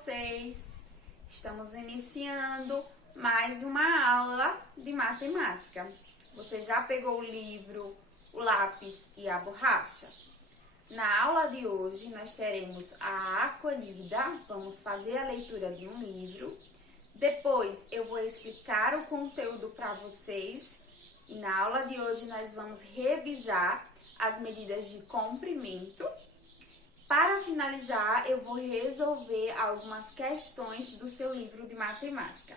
vocês? Estamos iniciando mais uma aula de matemática. Você já pegou o livro, o lápis e a borracha? Na aula de hoje, nós teremos a acolhida, vamos fazer a leitura de um livro. Depois, eu vou explicar o conteúdo para vocês. E na aula de hoje, nós vamos revisar as medidas de comprimento. Para finalizar, eu vou resolver algumas questões do seu livro de matemática.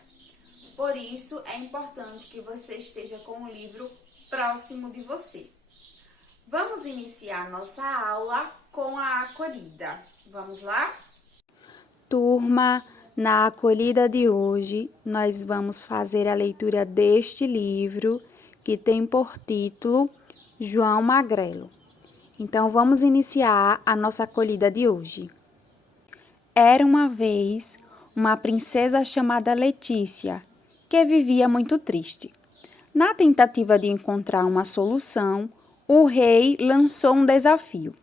Por isso, é importante que você esteja com o livro próximo de você. Vamos iniciar nossa aula com a acolhida. Vamos lá? Turma, na acolhida de hoje, nós vamos fazer a leitura deste livro, que tem por título João Magrelo. Então, vamos iniciar a nossa acolhida de hoje. Era uma vez uma princesa chamada Letícia, que vivia muito triste. Na tentativa de encontrar uma solução, o rei lançou um desafio.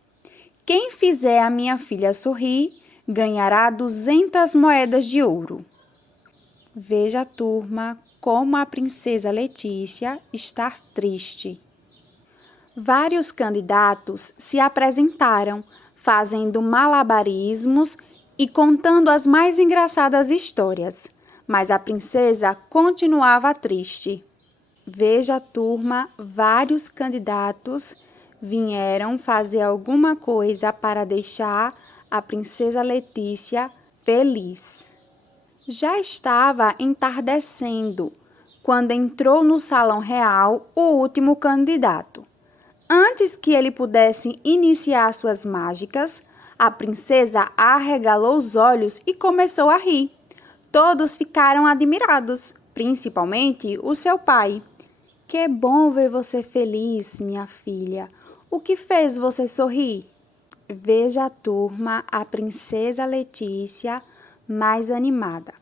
Quem fizer a minha filha sorrir, ganhará 200 moedas de ouro. Veja, turma, como a princesa Letícia está triste. Vários candidatos se apresentaram, fazendo malabarismos e contando as mais engraçadas histórias, mas a princesa continuava triste. Veja, turma, vários candidatos vieram fazer alguma coisa para deixar a princesa Letícia feliz. Já estava entardecendo quando entrou no salão real o último candidato. Antes que ele pudesse iniciar suas mágicas, a princesa arregalou os olhos e começou a rir. Todos ficaram admirados, principalmente o seu pai. Que bom ver você feliz, minha filha. O que fez você sorrir? Veja, a turma, a princesa Letícia mais animada.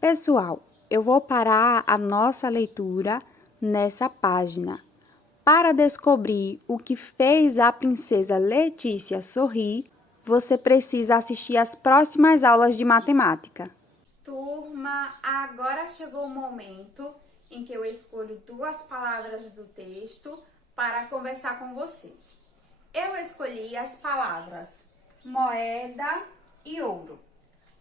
Pessoal, eu vou parar a nossa leitura nessa página. Para descobrir o que fez a princesa Letícia sorrir, você precisa assistir às próximas aulas de matemática. Turma, agora chegou o momento em que eu escolho duas palavras do texto para conversar com vocês. Eu escolhi as palavras moeda e ouro.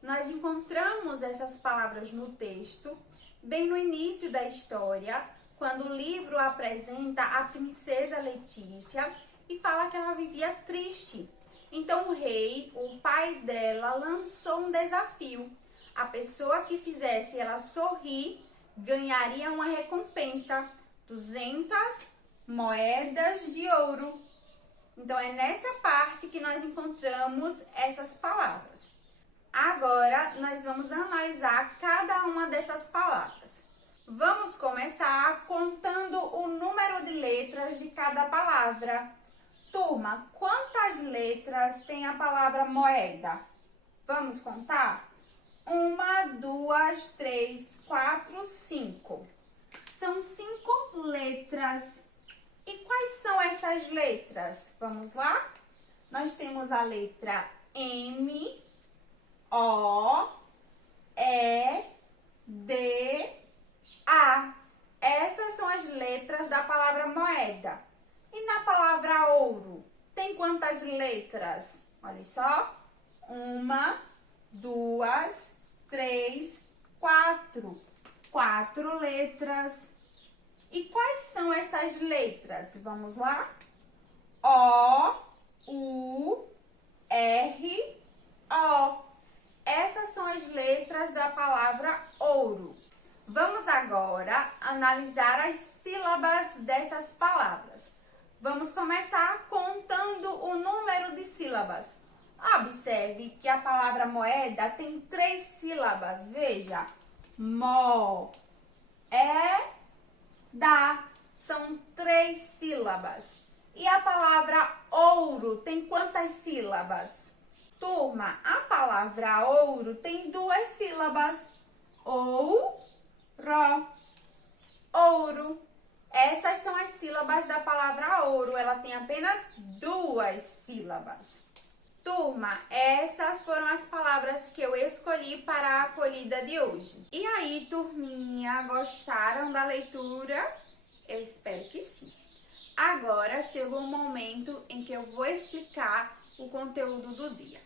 Nós encontramos essas palavras no texto, bem no início da história, quando o livro apresenta a princesa Letícia e fala que ela vivia triste. Então o rei, o pai dela, lançou um desafio. A pessoa que fizesse ela sorrir ganharia uma recompensa, 200 moedas de ouro. Então é nessa parte que nós encontramos essas palavras. Agora nós vamos analisar cada uma dessas palavras. Vamos começar contando o número de letras de cada palavra. Turma, quantas letras tem a palavra moeda? Vamos contar? 1, 2, 3, 4, 5. São 5 letras. E quais são essas letras? Vamos lá? Nós temos a letra M, O, E, D, A. Essas são as letras da palavra moeda. E na palavra ouro, tem quantas letras? Olha só. 1, 2, 3, 4. 4 letras. E quais são essas letras? Vamos lá? O, U, R, O. Essas são as letras da palavra ouro. Vamos agora analisar as sílabas dessas palavras. Vamos começar contando o número de sílabas. Observe que a palavra moeda tem 3 sílabas. Veja, mo, da. São 3 sílabas. E a palavra ouro tem quantas sílabas? Turma, a palavra ouro tem 2 sílabas. Ou, ro, ouro. Essas são as sílabas da palavra ouro. Ela tem apenas 2 sílabas. Turma, essas foram as palavras que eu escolhi para a acolhida de hoje. E aí, turminha, gostaram da leitura? Eu espero que sim. Agora chegou o momento em que eu vou explicar o conteúdo do dia.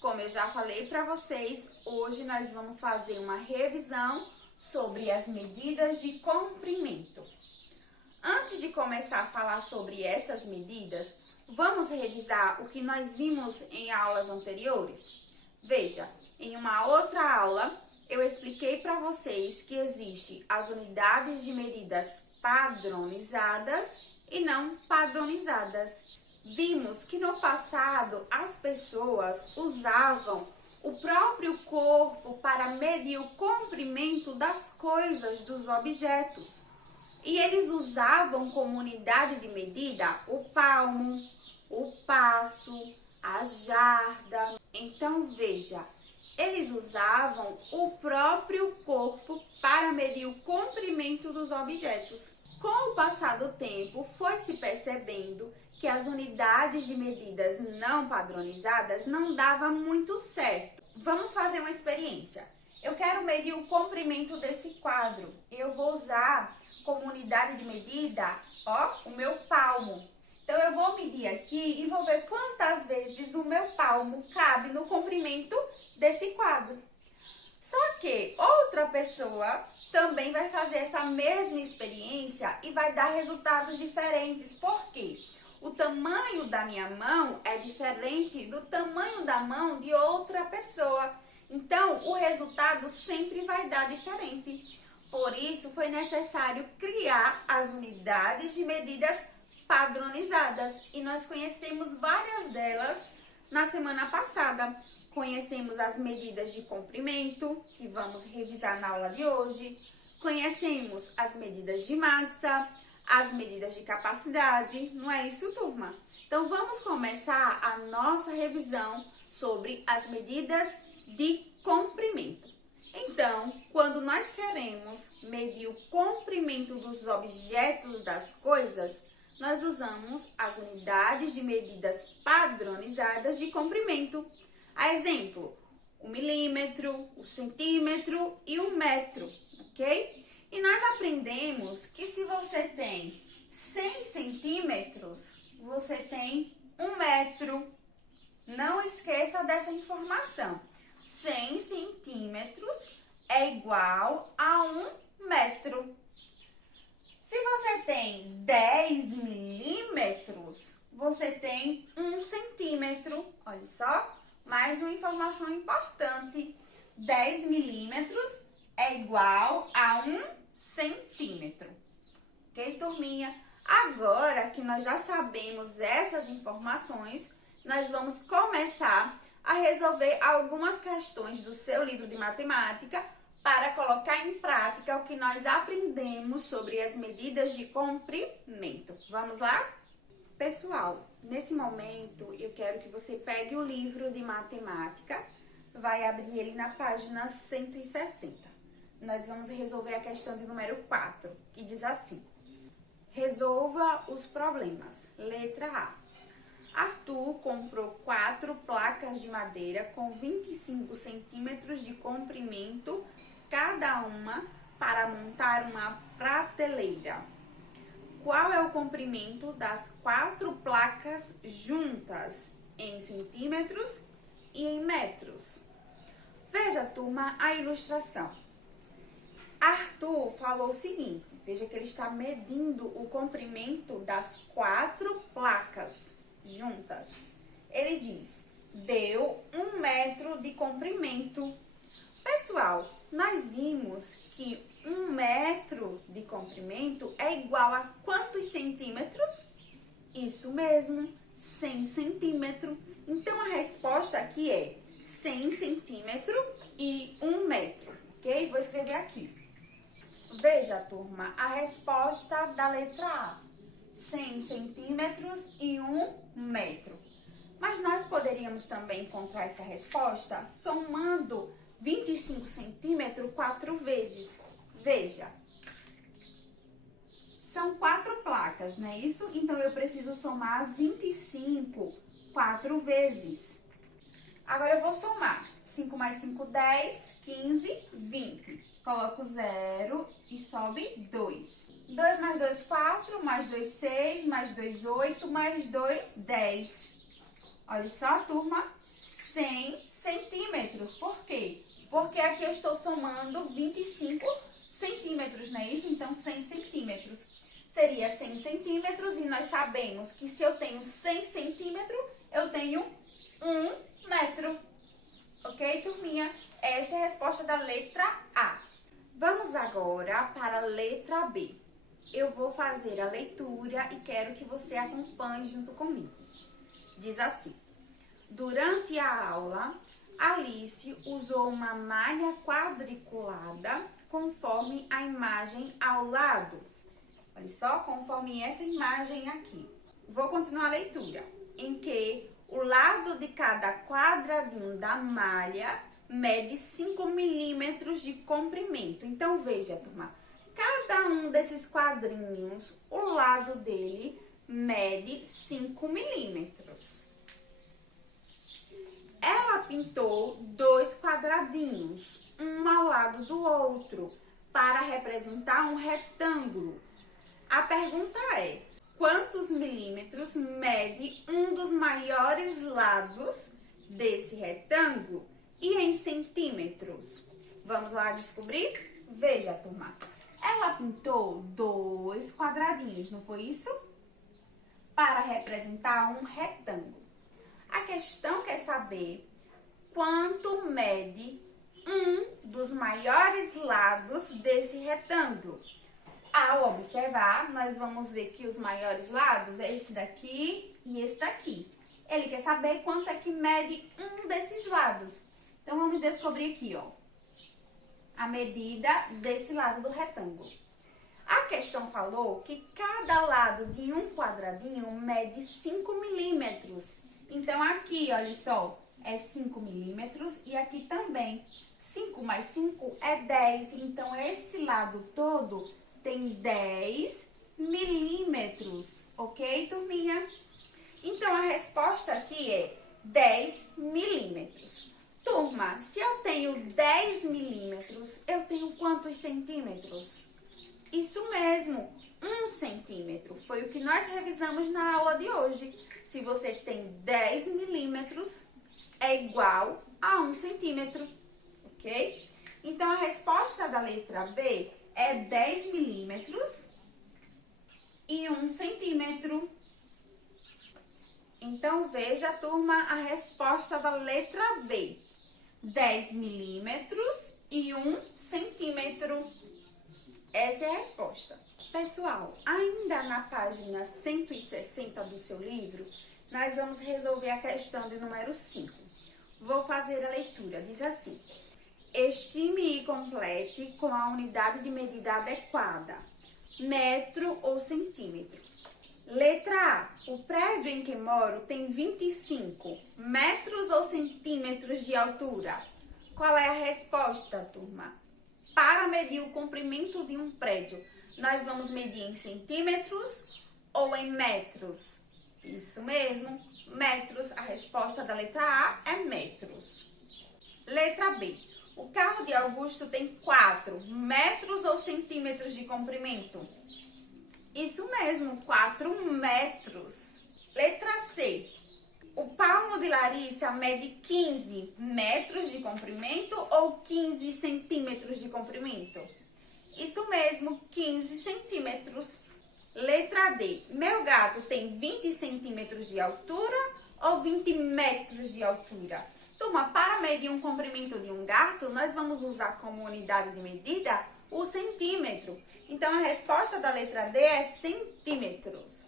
Como eu já falei para vocês, hoje nós vamos fazer uma revisão sobre as medidas de comprimento. Antes de começar a falar sobre essas medidas, vamos revisar o que nós vimos em aulas anteriores? Veja, em uma outra aula, eu expliquei para vocês que existem as unidades de medidas padronizadas e não padronizadas. Vimos que no passado as pessoas usavam o próprio corpo para medir o comprimento das coisas, dos objetos. E eles usavam como unidade de medida o palmo, o passo, a jarda. Então, veja, eles usavam o próprio corpo para medir o comprimento dos objetos. Com o passar do tempo, foi se percebendo que as unidades de medidas não padronizadas não davam muito certo. Vamos fazer uma experiência. Eu quero medir o comprimento desse quadro. Eu vou usar como unidade de medida, o meu palmo. Então, eu vou medir aqui e vou ver quantas vezes o meu palmo cabe no comprimento desse quadro. Só que outra pessoa também vai fazer essa mesma experiência e vai dar resultados diferentes. Por quê? O tamanho da minha mão é diferente do tamanho da mão de outra pessoa. Então, o resultado sempre vai dar diferente. Por isso, foi necessário criar as unidades de medidas padronizadas. E nós conhecemos várias delas na semana passada. Conhecemos as medidas de comprimento, que vamos revisar na aula de hoje. Conhecemos as medidas de massa, as medidas de capacidade. Não é isso, turma? Então, vamos começar a nossa revisão sobre as medidas de comprimento. Então, quando nós queremos medir o comprimento dos objetos das coisas, nós usamos as unidades de medidas padronizadas de comprimento. A exemplo, o milímetro, o centímetro e o metro, ok? E nós aprendemos que se você tem 100 centímetros, você tem 1 metro. Não esqueça dessa informação. 100 centímetros é igual a 1 metro. Se você tem 10 milímetros, você tem 1 centímetro. Olha só, mais uma informação importante. 10 milímetros é igual a 1 centímetro. Ok, turminha? Agora que nós já sabemos essas informações, nós vamos começar a resolver algumas questões do seu livro de matemática para colocar em prática o que nós aprendemos sobre as medidas de comprimento. Vamos lá? Pessoal, nesse momento eu quero que você pegue o livro de matemática, vai abrir ele na página 160. Nós vamos resolver a questão de número 4, que diz assim: resolva os problemas. Letra A. Arthur comprou 4 placas de madeira com 25 centímetros de comprimento cada uma para montar uma prateleira. Qual é o comprimento das 4 placas juntas em centímetros e em metros? Veja, turma, a ilustração. Arthur falou o seguinte, veja que ele está medindo o comprimento das 4 placas juntas. Ele diz, deu 1 metro de comprimento. Pessoal, nós vimos que 1 metro de comprimento é igual a quantos centímetros? Isso mesmo, 100 centímetros. Então, a resposta aqui é 100 centímetros e 1 metro, ok? Vou escrever aqui. Veja, turma, a resposta da letra A. 100 centímetros e 1 metro. Mas nós poderíamos também encontrar essa resposta somando 25 centímetros 4 vezes. Veja, são 4 placas, não é isso? Então, eu preciso somar 25 4 vezes. Agora eu vou somar. 5 mais 5, 10, 15, 20. Coloco 0 e sobe 2. 2 mais 2, 4, mais 2, 6, mais 2, 8, mais 2, 10. Olha só, turma, 100 centímetros. Por quê? Porque aqui eu estou somando 25 centímetros, não é isso? Então, 100 centímetros. Seria 100 centímetros e nós sabemos que se eu tenho 100 centímetros, eu tenho 1 metro. Ok, turminha? Essa é a resposta da letra A. Vamos agora para a letra B. Eu vou fazer a leitura e quero que você acompanhe junto comigo. Diz assim: durante a aula, Alice usou uma malha quadriculada conforme a imagem ao lado. Olha só, conforme essa imagem aqui. Vou continuar a leitura. Em que o lado de cada quadradinho da malha mede 5 milímetros de comprimento. Então, veja, turma, cada um desses quadrinhos, o lado dele mede 5 milímetros. Ela pintou 2 quadradinhos, um ao lado do outro, para representar um retângulo. A pergunta é: quantos milímetros mede um dos maiores lados desse retângulo? E em centímetros? Vamos lá descobrir? Veja, turma. Ela pintou 2 quadradinhos, não foi isso? Para representar um retângulo. A questão quer saber quanto mede um dos maiores lados desse retângulo. Ao observar, nós vamos ver que os maiores lados é esse daqui e esse daqui. Ele quer saber quanto é que mede um desses lados. Então, vamos descobrir aqui, ó, a medida desse lado do retângulo. A questão falou que cada lado de um quadradinho mede 5 milímetros. Então, aqui, olha só, é 5 milímetros e aqui também. 5 mais 5 é 10. Então, esse lado todo tem 10 milímetros. Ok, turminha? Então, a resposta aqui é 10 milímetros. Turma, se eu tenho 10 milímetros, eu tenho quantos centímetros? Isso mesmo, 1 centímetro. Foi o que nós revisamos na aula de hoje. Se você tem 10 milímetros, é igual a 1 centímetro, ok? Então, a resposta da letra B é 10 milímetros e 1 centímetro. Então, veja, turma, a resposta da letra B. 10 milímetros e 1 centímetro. Essa é a resposta. Pessoal, ainda na página 160 do seu livro, nós vamos resolver a questão de número 5. Vou fazer a leitura. Diz assim: estime e complete com a unidade de medida adequada, metro ou centímetro. Letra A. O prédio em que moro tem 25 metros ou centímetros de altura. Qual é a resposta, turma? Para medir o comprimento de um prédio, nós vamos medir em centímetros ou em metros? Isso mesmo, metros. A resposta da letra A é metros. Letra B. O carro de Augusto tem 4 metros ou centímetros de comprimento? Isso mesmo, 4 metros. Letra C. O palmo de Larissa mede 15 metros de comprimento ou 15 centímetros de comprimento? Isso mesmo, 15 centímetros. Letra D. Meu gato tem 20 centímetros de altura ou 20 metros de altura? Turma, para medir um comprimento de um gato, nós vamos usar como unidade de medida o centímetro. Então, a resposta da letra D é centímetros.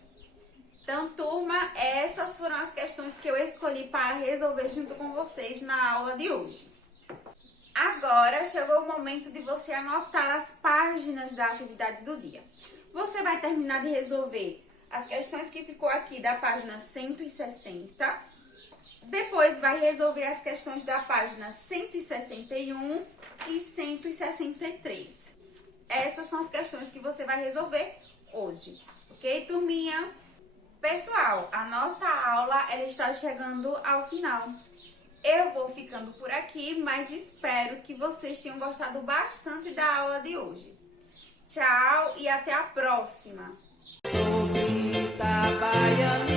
Então, turma, essas foram as questões que eu escolhi para resolver junto com vocês na aula de hoje. Agora, chegou o momento de você anotar as páginas da atividade do dia. Você vai terminar de resolver as questões que ficou aqui da página 160. Depois, vai resolver as questões da página 161 e 163. Essas são as questões que você vai resolver hoje, ok, turminha? Pessoal, a nossa aula ela está chegando ao final. Eu vou ficando por aqui, mas espero que vocês tenham gostado bastante da aula de hoje. Tchau e até a próxima! Sou Rita Baiana.